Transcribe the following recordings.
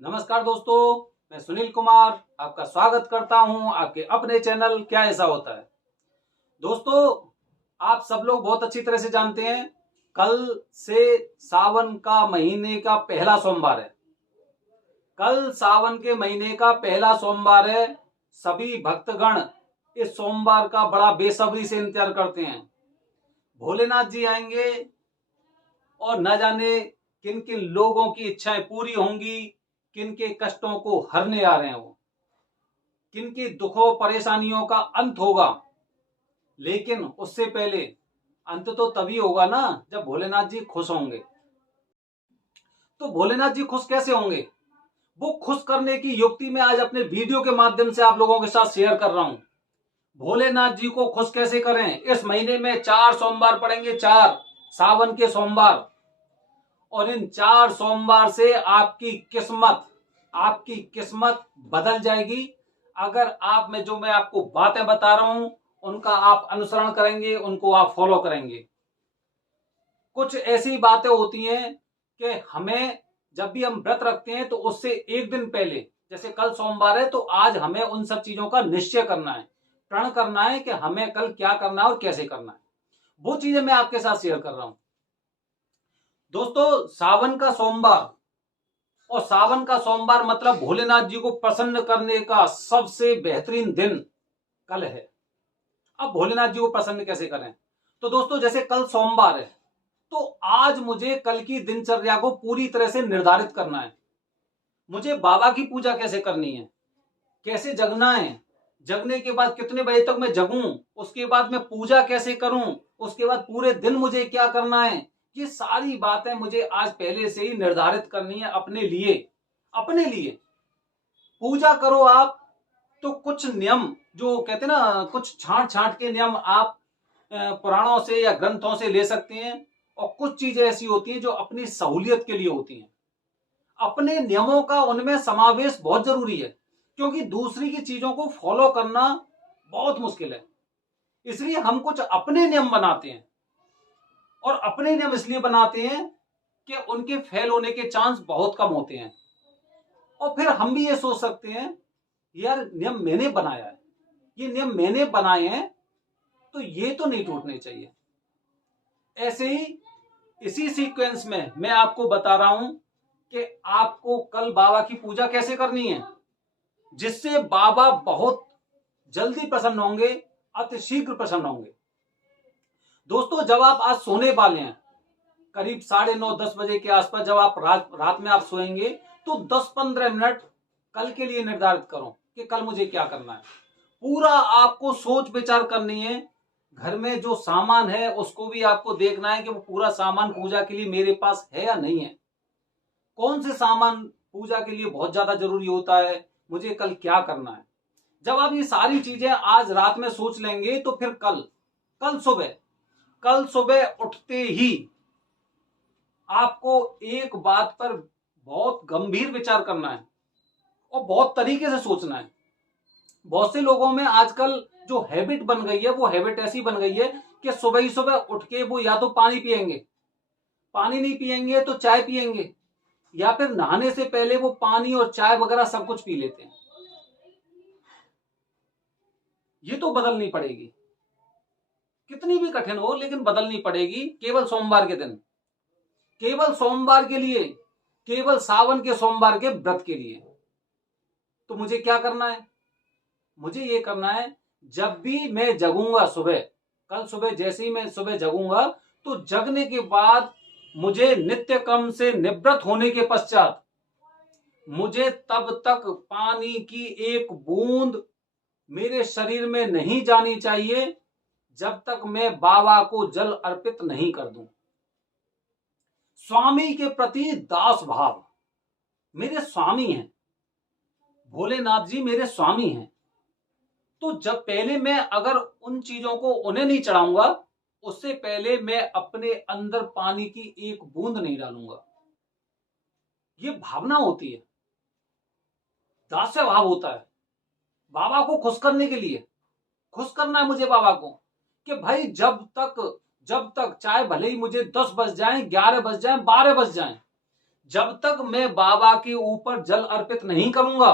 नमस्कार दोस्तों, मैं सुनील कुमार आपका स्वागत करता हूं आपके अपने चैनल क्या ऐसा होता है। दोस्तों, आप सब लोग बहुत अच्छी तरह से जानते हैं, कल से सावन का महीने का पहला सोमवार है। कल सावन के महीने का पहला सोमवार है। सभी भक्तगण इस सोमवार का बड़ा बेसब्री से इंतजार करते हैं। भोलेनाथ जी आएंगे और न जाने किन किन लोगों की इच्छाएं पूरी होंगी, किन के कष्टों को हरने आ रहे हैं वो, किन की दुखों परेशानियों का अंत होगा। लेकिन उससे पहले अंत तो तभी होगा ना जब भोलेनाथ जी खुश होंगे। तो भोलेनाथ जी खुश कैसे होंगे? वो खुश करने की युक्ति में आज अपने वीडियो के माध्यम से आप लोगों के साथ शेयर कर रहा हूं। भोलेनाथ जी को खुश कैसे करें? इस महीने में 4 सोमवार पड़ेंगे, 4 सावन के सोमवार, और इन 4 सोमवार से आपकी किस्मत बदल जाएगी। अगर मैं आपको बातें बता रहा हूं उनका आप अनुसरण करेंगे, उनको आप फॉलो करेंगे। कुछ ऐसी बातें होती हैं कि हमें जब भी हम व्रत रखते हैं तो उससे एक दिन पहले, जैसे कल सोमवार है तो आज हमें उन सब चीजों का निश्चय करना है, प्रण करना है कि हमें कल क्या करना है और कैसे करना है। वो चीजें मैं आपके साथ शेयर कर रहा हूं। दोस्तों, सावन का सोमवार, और सावन का सोमवार मतलब भोलेनाथ जी को प्रसन्न करने का सबसे बेहतरीन दिन कल है। अब भोलेनाथ जी को प्रसन्न कैसे करें? तो दोस्तों, जैसे कल सोमवार है तो आज मुझे कल की दिनचर्या को पूरी तरह से निर्धारित करना है। मुझे बाबा की पूजा कैसे करनी है, कैसे जगना है, जगने के बाद कितने बजे तक मैं जगूं, उसके बाद मैं पूजा कैसे करूं, उसके बाद पूरे दिन मुझे क्या करना है, ये सारी बातें मुझे आज पहले से ही निर्धारित करनी है अपने लिए। अपने लिए पूजा करो आप तो कुछ नियम, जो कहते हैं ना, कुछ छांट छांट के नियम आप पुराणों से या ग्रंथों से ले सकते हैं, और कुछ चीजें ऐसी होती हैं जो अपनी सहूलियत के लिए होती हैं। अपने नियमों का उनमें समावेश बहुत जरूरी है, क्योंकि दूसरी की चीजों को फॉलो करना बहुत मुश्किल है। इसलिए हम कुछ अपने नियम बनाते हैं, और अपने नियम इसलिए बनाते हैं कि उनके फेल होने के चांस बहुत कम होते हैं। और फिर हम भी ये सोच सकते हैं, यार नियम मैंने बनाया है, ये नियम मैंने बनाए हैं तो ये तो नहीं टूटने चाहिए। ऐसे ही इसी सीक्वेंस में मैं आपको बता रहा हूं कि आपको कल बाबा की पूजा कैसे करनी है, जिससे बाबा बहुत जल्दी प्रसन्न होंगे, अति शीघ्र प्रसन्न होंगे। दोस्तों, जब आप आज सोने वाले हैं, करीब 9:30-10 बजे के आसपास जब आप रात में आप सोएंगे, तो 10-15 मिनट कल के लिए निर्धारित करो कि कल मुझे क्या करना है। पूरा आपको सोच विचार करनी है। घर में जो सामान है उसको भी आपको देखना है कि वो पूरा सामान पूजा के लिए मेरे पास है या नहीं है। कौन से सामान पूजा के लिए बहुत ज्यादा जरूरी होता है, मुझे कल क्या करना है। जब आप ये सारी चीजें आज रात में सोच लेंगे तो फिर कल सुबह उठते ही आपको एक बात पर बहुत गंभीर विचार करना है और बहुत तरीके से सोचना है। बहुत से लोगों में आजकल जो हैबिट बन गई है, वो हैबिट ऐसी बन गई है कि सुबह ही सुबह उठ के वो या तो पानी पिएंगे, पानी नहीं पिएंगे तो चाय पिएंगे, या फिर नहाने से पहले वो पानी और चाय वगैरह सब कुछ पी लेते हैं। ये तो बदलनी पड़ेगी, कितनी भी कठिन हो लेकिन बदलनी पड़ेगी। केवल सोमवार के दिन, केवल सोमवार के लिए, केवल सावन के सोमवार के व्रत के लिए। तो मुझे क्या करना है? मुझे ये करना है, जब भी मैं जगूंगा सुबह, कल सुबह जैसे ही मैं सुबह जगूंगा, तो जगने के बाद मुझे नित्य क्रम से निवृत्त होने के पश्चात मुझे तब तक पानी की एक बूंद मेरे शरीर में नहीं जानी चाहिए जब तक मैं बाबा को जल अर्पित नहीं कर दूं। स्वामी के प्रति दास भाव, मेरे स्वामी हैं भोलेनाथ जी, मेरे स्वामी हैं। तो जब पहले मैं अगर उन चीजों को उन्हें नहीं चढ़ाऊंगा, उससे पहले मैं अपने अंदर पानी की एक बूंद नहीं डालूंगा। ये भावना होती है, दास्य भाव होता है। बाबा को खुश करने के लिए, खुश करना है मुझे बाबा को, कि भाई जब तक चाहे भले ही मुझे 10 बज जाएं, 11 बज जाएं, 12 बज जाएं, जब तक मैं बाबा के ऊपर जल अर्पित नहीं करूंगा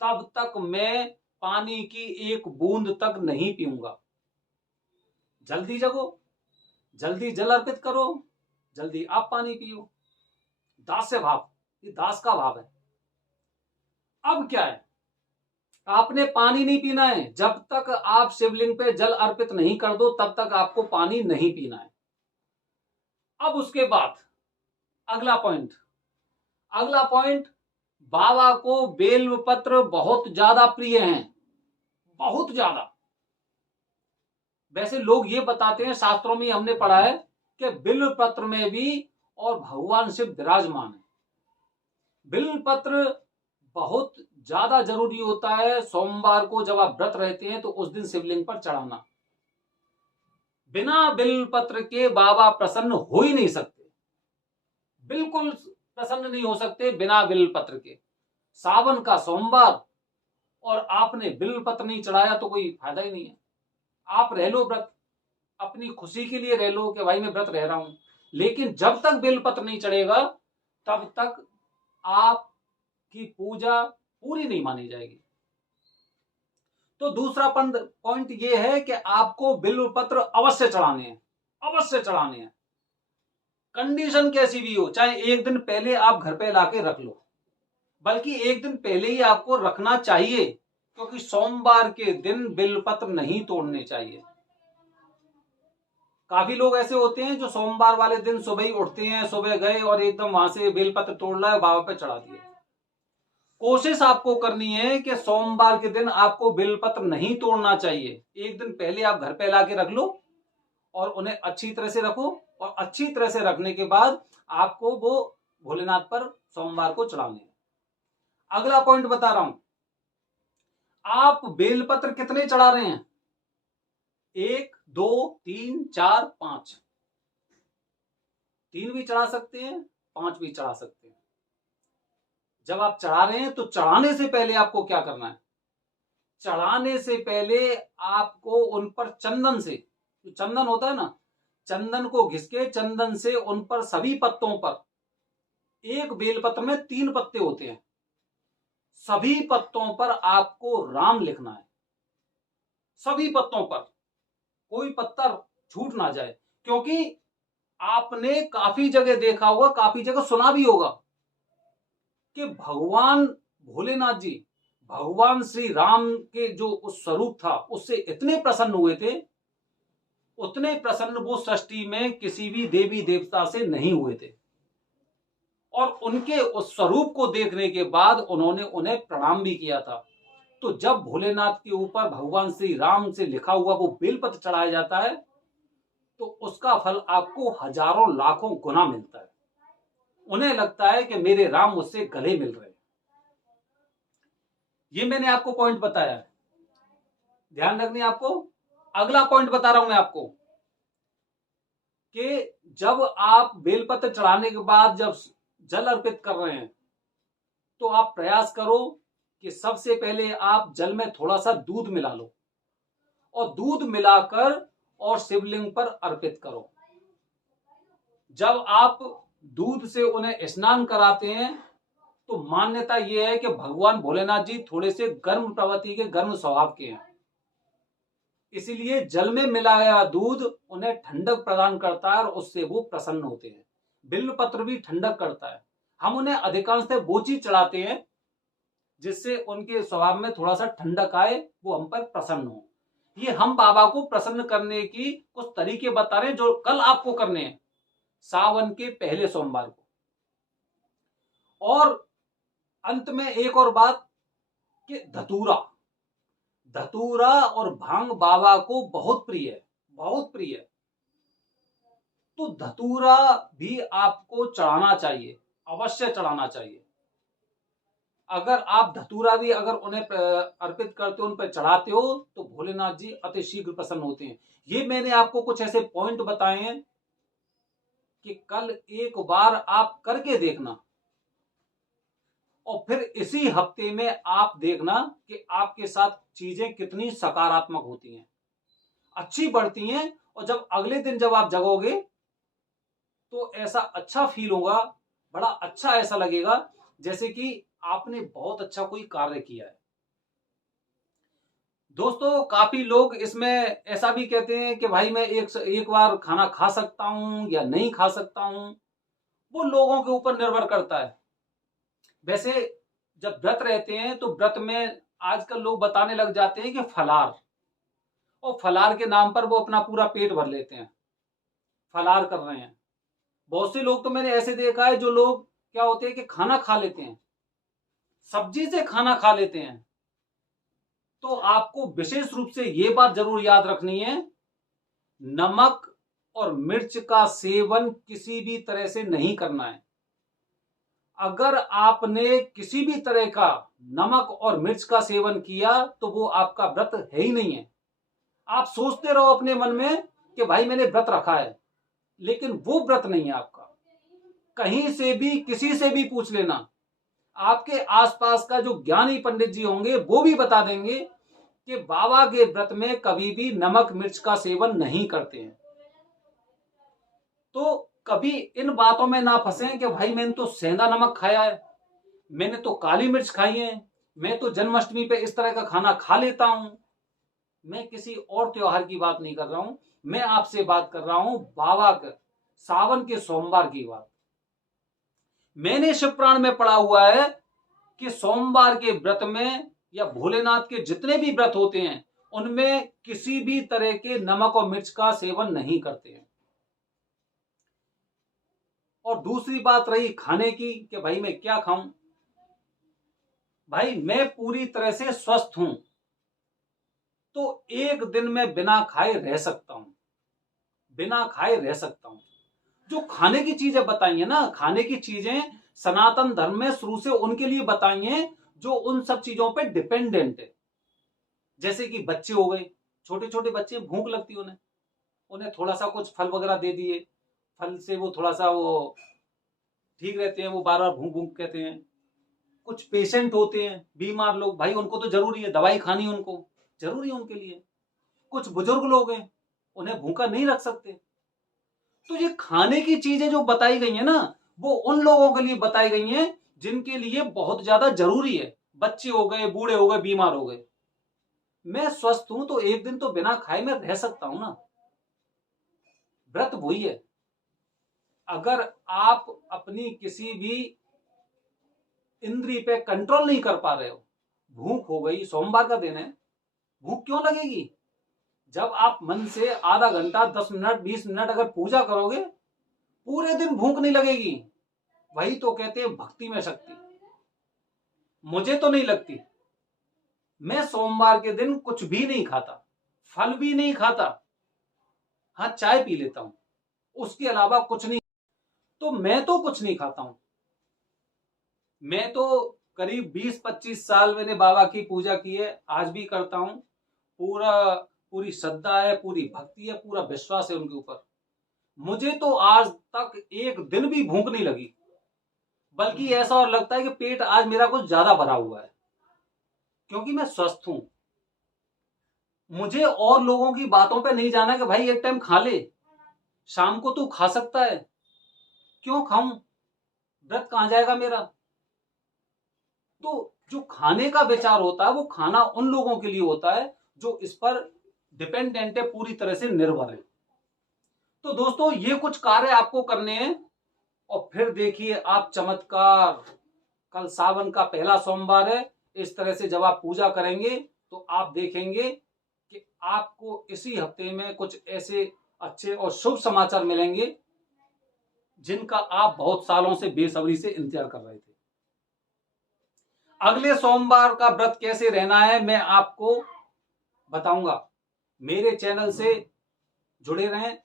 तब तक मैं पानी की एक बूंद तक नहीं पीऊंगा। जल्दी जगो, जल्दी जल अर्पित करो, जल्दी आप पानी पियो। दास्य भाव, ये दास का भाव है। अब क्या है, आपने पानी नहीं पीना है। जब तक आप शिवलिंग पे जल अर्पित नहीं कर दो तब तक आपको पानी नहीं पीना है। अब उसके बाद अगला पॉइंट, बाबा को बेल पत्र बहुत ज्यादा प्रिय हैं, बहुत ज्यादा। वैसे लोग ये बताते हैं, शास्त्रों में हमने पढ़ा है कि बिल्व पत्र में भी और भगवान शिव विराजमान है। बिल्व पत्र बहुत ज्यादा जरूरी होता है सोमवार को जब आप व्रत रहते हैं तो उस दिन शिवलिंग पर चढ़ाना। बिना बिल्व पत्र के बाबा प्रसन्न हो ही नहीं सकते, बिल्कुल प्रसन्न नहीं हो सकते बिना बिल्व पत्र के। सावन का सोमवार और आपने बिल्व पत्र नहीं चढ़ाया तो कोई फायदा ही नहीं है। आप रह लो व्रत, अपनी खुशी के लिए रह लो कि भाई मैं व्रत रह रहा हूं, लेकिन जब तक बिल्व पत्र नहीं चढ़ेगा तब तक आपकी पूजा पूरी नहीं मानी जाएगी। तो दूसरा पॉइंट ये है कि आपको बिल्व पत्र अवश्य चढ़ाने हैं, अवश्य चढ़ाने हैं। कंडीशन कैसी भी हो, चाहे एक दिन पहले आप घर पे लाके रख लो, बल्कि एक दिन पहले ही आपको रखना चाहिए, क्योंकि सोमवार के दिन बिल्व पत्र नहीं तोड़ने चाहिए। काफी लोग ऐसे होते हैं जो सोमवार वाले दिन सुबह ही उठते हैं, सुबह गए और एकदम वहां से बेलपत्र तोड़ लाए, बाबा पे चढ़ा दिए। कोशिश आपको करनी है कि सोमवार के दिन आपको बेलपत्र नहीं तोड़ना चाहिए। एक दिन पहले आप घर पे लाके रख लो और उन्हें अच्छी तरह से रखो, और अच्छी तरह से रखने के बाद आपको वो भोलेनाथ पर सोमवार को चढ़ाने हैं। अगला पॉइंट बता रहा हूं, आप बेलपत्र कितने चढ़ा रहे हैं? 1 2 3 4 5। 3 भी चढ़ा सकते हैं, 5 भी चढ़ा सकते हैं। जब आप चढ़ा रहे हैं तो चढ़ाने से पहले आपको क्या करना है? चढ़ाने से पहले आपको उन पर चंदन से, जो चंदन होता है ना, चंदन को घिसके चंदन से उन पर सभी पत्तों पर, एक बेलपत्र में 3 पत्ते होते हैं, सभी पत्तों पर आपको राम लिखना है। सभी पत्तों पर, कोई पत्ता छूट ना जाए, क्योंकि आपने काफी जगह देखा होगा, काफी जगह सुना भी होगा कि भगवान भोलेनाथ जी, भगवान श्री राम के जो उस स्वरूप था उससे इतने प्रसन्न हुए थे, उतने प्रसन्न वो सृष्टि में किसी भी देवी देवता से नहीं हुए थे। और उनके उस स्वरूप को देखने के बाद उन्होंने उन्हें प्रणाम भी किया था। तो जब भोलेनाथ के ऊपर भगवान श्री राम से लिखा हुआ वो बेलपत्र चढ़ाया जाता है तो उसका फल आपको हजारों लाखों गुना मिलता है। उन्हें लगता है कि मेरे राम मुझसे गले मिल रहे हैं। ये मैंने आपको पॉइंट बताया है, ध्यान रखनी है आपको। अगला पॉइंट बता रहा हूं मैं आपको कि जब आप बेलपत्र चढ़ाने के बाद जब जल अर्पित कर रहे हैं तो आप प्रयास करो कि सबसे पहले आप जल में थोड़ा सा दूध मिला लो और दूध मिलाकर और शिवलिंग पर अर्पित करो। जब आप दूध से उन्हें स्नान कराते हैं तो मान्यता यह है कि भगवान भोलेनाथ जी थोड़े से गर्म प्रवृत्ति के, गर्म स्वभाव के हैं, इसलिए जल में मिलाया दूध उन्हें ठंडक प्रदान करता है और उससे वो प्रसन्न होते हैं। बिल्व पत्र भी ठंडक करता है। हम उन्हें अधिकांशतः वो चीज चढ़ाते हैं जिससे उनके स्वभाव में थोड़ा सा ठंडक आए, वो हम पर प्रसन्न हो। ये हम बाबा को प्रसन्न करने की कुछ तरीके बता रहे हैं जो कल आपको करने हैं, सावन के पहले सोमवार को। और अंत में एक और बात कि धतूरा और भांग बाबा को बहुत प्रिय है, बहुत प्रिय है। तो धतूरा भी आपको चढ़ाना चाहिए, अवश्य चढ़ाना चाहिए। अगर आप धतूरा भी अगर उन्हें अर्पित करते हो, उन पर चढ़ाते हो तो भोलेनाथ जी अति शीघ्र प्रसन्न होते हैं। ये मैंने आपको कुछ ऐसे पॉइंट बताए हैं कि कल एक बार आप करके देखना और फिर इसी हफ्ते में आप देखना कि आपके साथ चीजें कितनी सकारात्मक होती हैं, अच्छी बढ़ती हैं। और जब अगले दिन जब आप जगोगे तो ऐसा अच्छा फील होगा बड़ा अच्छा ऐसा लगेगा जैसे कि आपने बहुत अच्छा कोई कार्य किया है। दोस्तों काफी लोग इसमें ऐसा भी कहते हैं कि भाई मैं एक बार खाना खा सकता हूं या नहीं खा सकता हूं, वो लोगों के ऊपर निर्भर करता है। वैसे जब व्रत रहते हैं तो व्रत में आजकल लोग बताने लग जाते हैं कि फलार, और फलार के नाम पर वो अपना पूरा पेट भर लेते हैं, फलार कर रहे हैं। बहुत से लोग तो मैंने ऐसे देखा है जो लोग क्या होते हैं कि खाना खा लेते हैं, सब्जी से खाना खा लेते हैं। तो आपको विशेष रूप से ये बात जरूर याद रखनी है, नमक और मिर्च का सेवन किसी भी तरह से नहीं करना है। अगर आपने किसी भी तरह का नमक और मिर्च का सेवन किया तो वो आपका व्रत है ही नहीं है। आप सोचते रहो अपने मन में कि भाई मैंने व्रत रखा है, लेकिन वो व्रत नहीं है आपका। कहीं से भी किसी से भी पूछ लेना, आपके आसपास का जो ज्ञानी पंडित जी होंगे वो भी बता देंगे कि बाबा के व्रत में कभी भी नमक मिर्च का सेवन नहीं करते हैं। तो कभी इन बातों में ना फंसे कि भाई मैंने तो सेंधा नमक खाया है, मैंने तो काली मिर्च खाई है, मैं तो जन्माष्टमी पे इस तरह का खाना खा लेता हूं। मैं किसी और त्योहार की बात नहीं कर रहा हूं, मैं आपसे बात कर रहा हूं बाबा के सावन के सोमवार की बात। मैंने शिव पुराण में पढ़ा हुआ है कि सोमवार के व्रत में या भोलेनाथ के जितने भी व्रत होते हैं उनमें किसी भी तरह के नमक और मिर्च का सेवन नहीं करते हैं। और दूसरी बात रही खाने की कि भाई मैं क्या खाऊं, भाई मैं पूरी तरह से स्वस्थ हूं तो एक दिन में बिना खाए रह सकता हूं, बिना खाए रह सकता हूं। जो खाने की चीजें बताई है ना, खाने की चीजें सनातन धर्म में शुरू से उनके लिए बताई हैं जो उन सब चीजों पे डिपेंडेंट है। जैसे कि बच्चे हो गए, छोटे छोटे बच्चे, भूख लगती उन्हें, उन्हें थोड़ा सा कुछ फल वगैरह दे दिए, फल से वो थोड़ा सा वो ठीक रहते हैं, वो बार बार भूख भूख कहते हैं। कुछ पेशेंट होते हैं, बीमार लोग, भाई उनको तो जरूरी है दवाई खानी, उनको जरूरी है उनके लिए। कुछ बुजुर्ग लोग हैं, उन्हें भूखा नहीं रख सकते। तो ये खाने की चीजें जो बताई गई है ना, वो उन लोगों के लिए बताई गई हैं जिनके लिए बहुत ज्यादा जरूरी है। बच्चे हो गए, बूढ़े हो गए, बीमार हो गए। मैं स्वस्थ हूं तो एक दिन तो बिना खाए मैं रह सकता हूं ना। व्रत वही है। अगर आप अपनी किसी भी इंद्रिय पे कंट्रोल नहीं कर पा रहे हो, भूख हो गई, सोमवार का दिन है, भूख क्यों लगेगी? जब आप मन से आधा घंटा 10 मिनट 20 मिनट अगर पूजा करोगे, पूरे दिन भूख नहीं लगेगी। वही तो कहते हैं भक्ति में शक्ति। मुझे तो नहीं लगती। मैं सोमवार के दिन कुछ भी नहीं खाता, फल भी नहीं खाता, हाँ चाय पी लेता हूं, उसके अलावा कुछ नहीं। तो मैं तो कुछ नहीं खाता हूं। मैं तो करीब 20-25 साल मैंने बाबा की पूजा की है, आज भी करता हूं। पूरी श्रद्धा है, पूरी भक्ति है, पूरा विश्वास है उनके ऊपर। मुझे तो आज तक एक दिन भी भूख नहीं लगी, बल्कि ऐसा और लगता है कि पेट आज मेरा कुछ ज्यादा भरा हुआ है, क्योंकि मैं स्वस्थ हूं। मुझे और लोगों की बातों पे नहीं जाना कि भाई एक टाइम खा ले, शाम को तू खा सकता है, क्यों खाऊं, व्रत कहां जाएगा मेरा। तो जो खाने का विचार होता है वो खाना उन लोगों के लिए होता है जो इस पर डिपेंडेंट है, पूरी तरह से निर्भर है। तो दोस्तों ये कुछ कार्य आपको करने हैं और फिर देखिए आप चमत्कार। कल सावन का पहला सोमवार है, इस तरह से जब आप पूजा करेंगे तो आप देखेंगे कि आपको इसी हफ्ते में कुछ ऐसे अच्छे और शुभ समाचार मिलेंगे जिनका आप बहुत सालों से बेसब्री से इंतजार कर रहे थे। अगले सोमवार का व्रत कैसे रहना है मैं आपको बताऊंगा। मेरे चैनल से जुड़े रहें,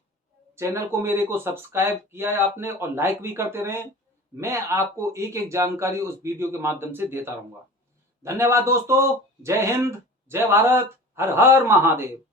चैनल को मेरे को सब्सक्राइब किया है आपने और लाइक भी करते रहें। मैं आपको एक एक जानकारी उस वीडियो के माध्यम से देता रहूंगा। धन्यवाद दोस्तों, जय हिंद, जय भारत, हर हर महादेव।